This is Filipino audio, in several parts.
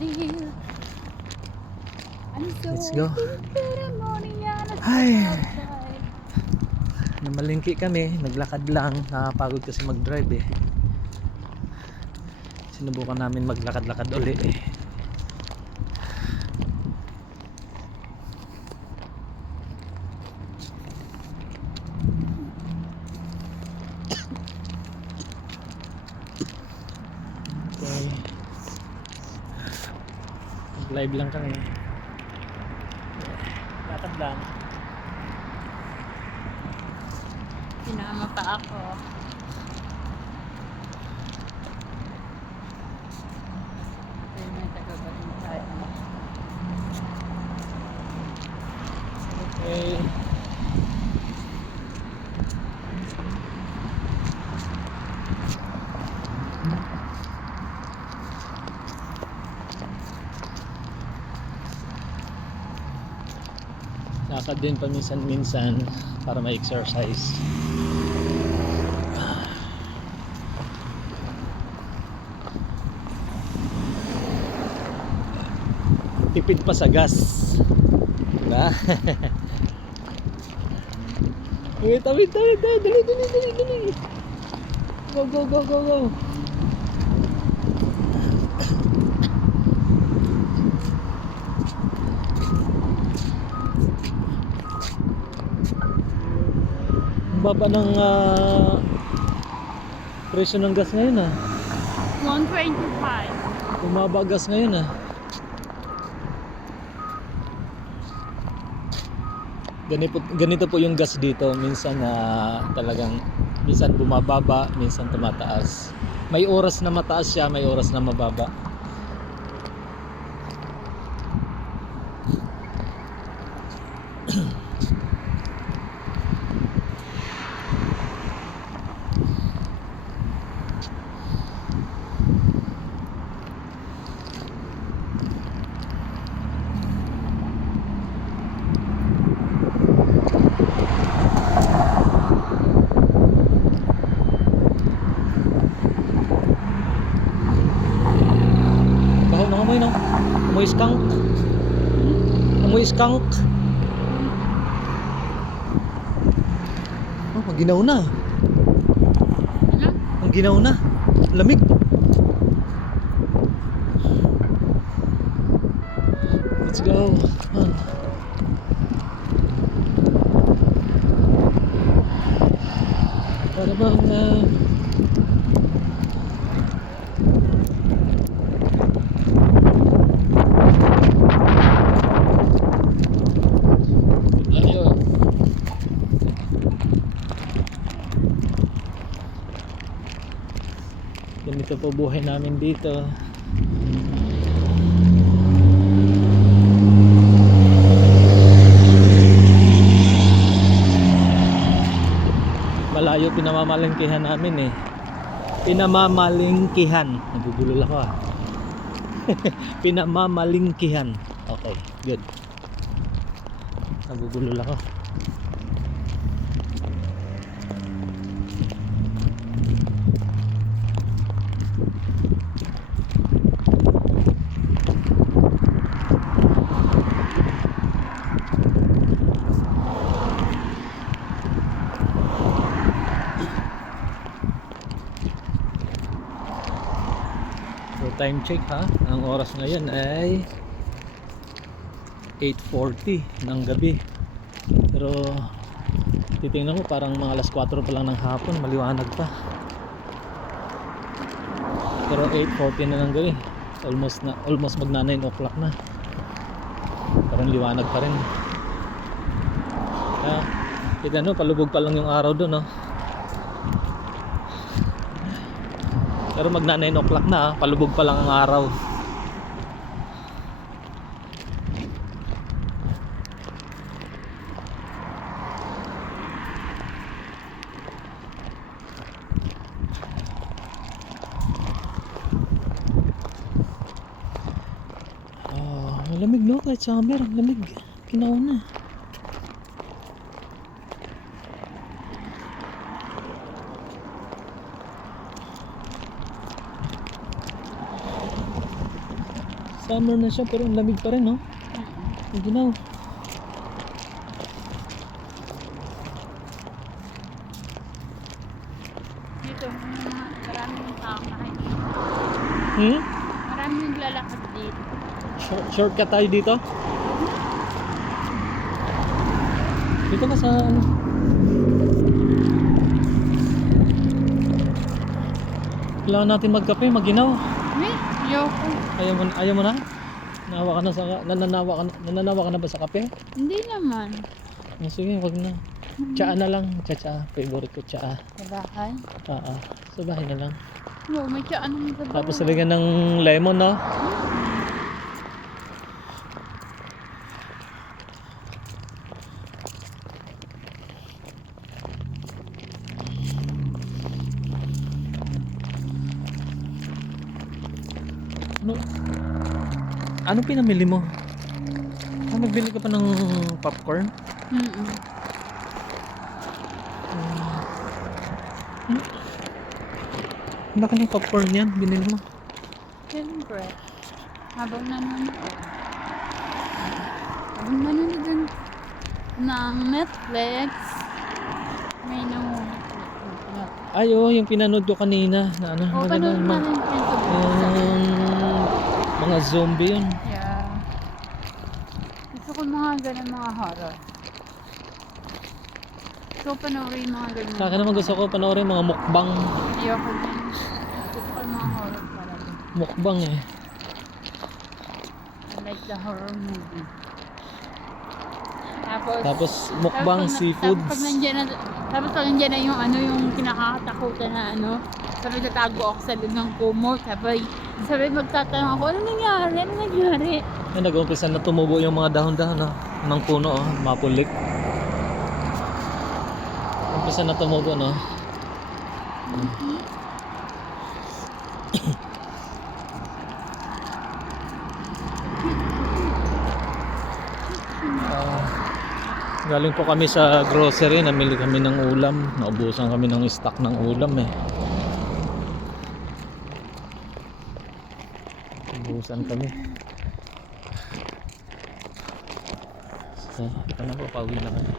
feel. I'm so Let's go. into the morning and the Ay, sun outside. namalingki kami, naglakad lang, nakapagod kasi mag-drive eh. Sinubukan namin maglakad-lakad uli eh. Okay. Live lang kami. Lakad lang. Sinama pa ako. Ay, may taga-baling tayo. Okay. Lakad din paminsan-minsan para ma-exercise. Tipid pa sa gas. Diba? Wait, dali. Go. Ang baba ng presyo ng gas ngayon ah. 125. Bumaba gas ngayon ah. Ganito po yung gas dito. Minsan talagang minsan bumababa, minsan tumataas. May oras na mataas siya, may oras na mababa. Kahit amoy no? Amoy skunk. Amoy skunk. Oh, maginaw na. Ano? Ang ginaw na. Lamig. Let's go. Para bang ayo. Ganito po buhay namin dito. Malayo pinamamalengkehan namin eh. Pinamamalengkehan. Nagugulol ako ah. Pinamamalengkehan. Okay, good. Nagugulol ako. So time check ha. Ang oras ngayon ay 8:40 ng gabi. Pero titingnan mo parang mga alas 4 pa lang ng hapon, maliwanag pa. Pero 8:40 na ng gabi. Almost magna 9 o'clock na. Parang liwanag pa rin. Kita no, palubog pa lang yung araw doon no. Pero magna 9 o'clock na, palubog pa lang ang araw. Malamig no, kahit summer, lamig. Kinaw na. Summer na siya pero ang lamig pa rin, no? Ang ginaw. Dito, maraming tao nakikita. Hmm? Maraming naglalakad dito. Shortcut tayo dito? Dito ka sa ano? Kailangan natin magkape, maginaw. Eh, ayoko. Ayaw mo na? Nawa ka na sa nananawa ka na ba sa kape? Hindi naman. Sige, wag na. Tsaa na lang, tsaa. Favorite ko tsaa. Sa bahay? Oo. Sa bahay na lang. No, may tsaan naman sa bahay. Tapos lagyan ng lemon, no? Ano? Ano pinamili mo? Nagbili ka pa ng popcorn? Mm-mm. Laki ng popcorn yan, binili mo. Siyempre. Habang nanonood din ng Netflix, may nangunit. Ay, oo, yung pinanood ko kanina. Na ano, O, maganda panood yung natin mga zombie yun. Yeah. Gusto ko mga ganun mga horror. So, panoorin yung mga ganun. Sa akin naman gusto ko panoorin mga mukbang. Ayoko din. Gusto ko yung mga horror talaga. Mukbang eh. I like the horror movie. Tapos mukbang seafoods. Tapos pag nandiyan na yung ano, yung kinakatakutan na ano, sabi tatago ako sa loob ng kumot, sabi magtatanong ako, ano nangyari? Yan, nag-umpisa na tumubo yung mga dahon-dahon ng puno, oh, mapulik. Umpisa na tumubo, no? Galing po kami sa grocery, namili kami ng ulam. Naubusan kami ng stock ng ulam eh. Naubusan kami. So, ito na po, pauwi na kami.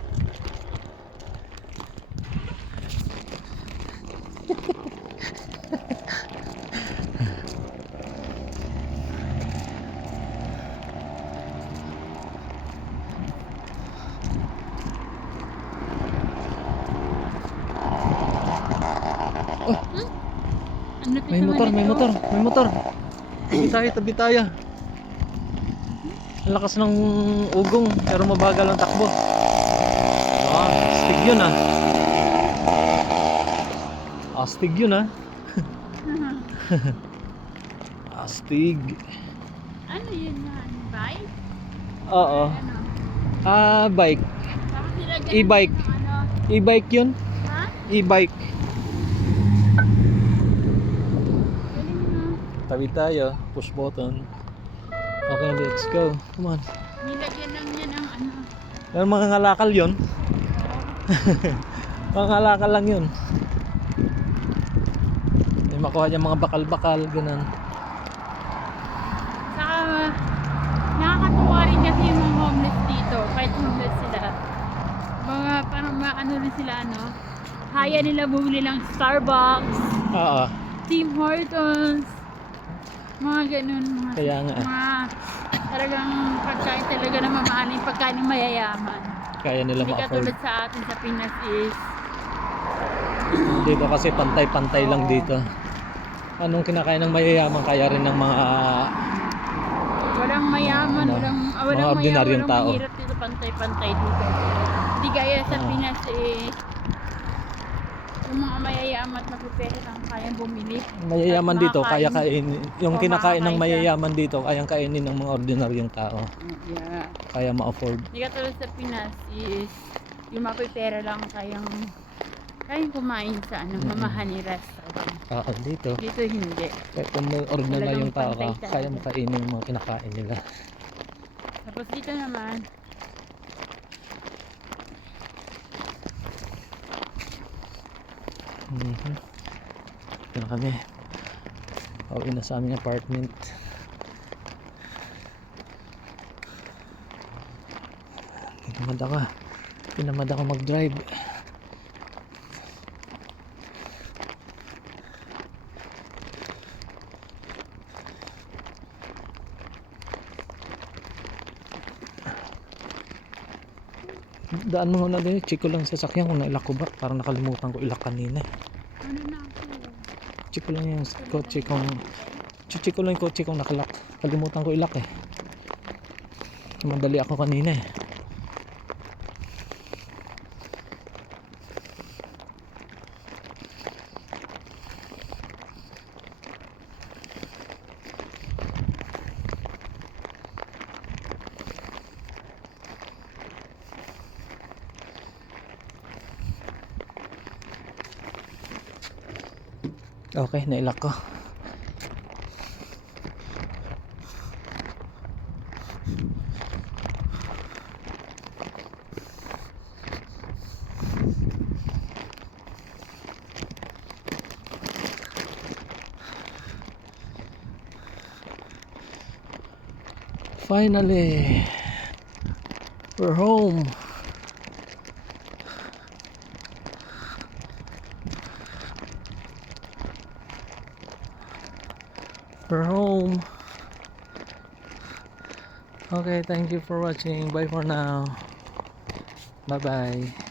May motor. Tabi tayo. Ang lakas ng ugong, pero mabagal ang takbo. Astig yun ah. Astig yun ah. Astig. Ano yun na? Bike? Oo. Ano? Bike. Tapos nilagyan E-bike. ng ano? E-bike yun. Ha? E-bike. Galing na. Tabi tayo. Push button. Okay, let's go. Come on. Nilagyan lang niya ng ano. Pero mga ngalakal yun. Mga ngalakal lang yun. May makuha niya mga bakal-bakal. Ganun. Saka nakakatuwa rin kasi yung mga homeless dito. Kahit homeless sila. Mga parang ano rin sila ano. Kaya nila bumili ng Starbucks, Oo. Tim Hortons, mga ganun. Kaya nga. Mga talagang pagkain talaga na mamahalin, pagkain ng mayayaman. Kaya nila Hindi ma-afford. katulad sa atin sa Pinas is Dito kasi pantay-pantay lang dito. Anong kinakain ng mayayaman kaya rin ng mga walang mayaman, Ano, walang mga ordinaryong walang tao. mahirap dito, pantay-pantay dito. Hindi gaya sa Pinas yung mga mayayaman at magpipera lang kayang bumili. mayayaman At dito kaya makakain. kainin. Yung Oo, kinakain ng makakain mayayaman dito kayang kainin ng mga ordinaryong tao. Yeah. Kaya ma-afford. Hindi katulad sa Pinas is yung mapipera lang kayang kumain sa mamahaling restaurant. Dito. Dito hindi. Kahit kung may ordinaryong Talagang tao ka, pantay kaya talaga. mo kainin yung mga kinakain nila. Tapos dito naman, Ito na kami. Pauwi na sa aming apartment. Tinamad ako mag-drive. Daan mo na din, check ko lang sa sasakyan kung nailak ko ba. Parang nakalimutan ko ilak kanina. Ano na ako? Check ko lang yung kotse kung nakalak. Kalimutan ko ilak eh. Madali ako kanina eh. Okay, nailak ko. Finally, we're home. We're home. Okay, thank you for watching. Bye for now. Bye bye.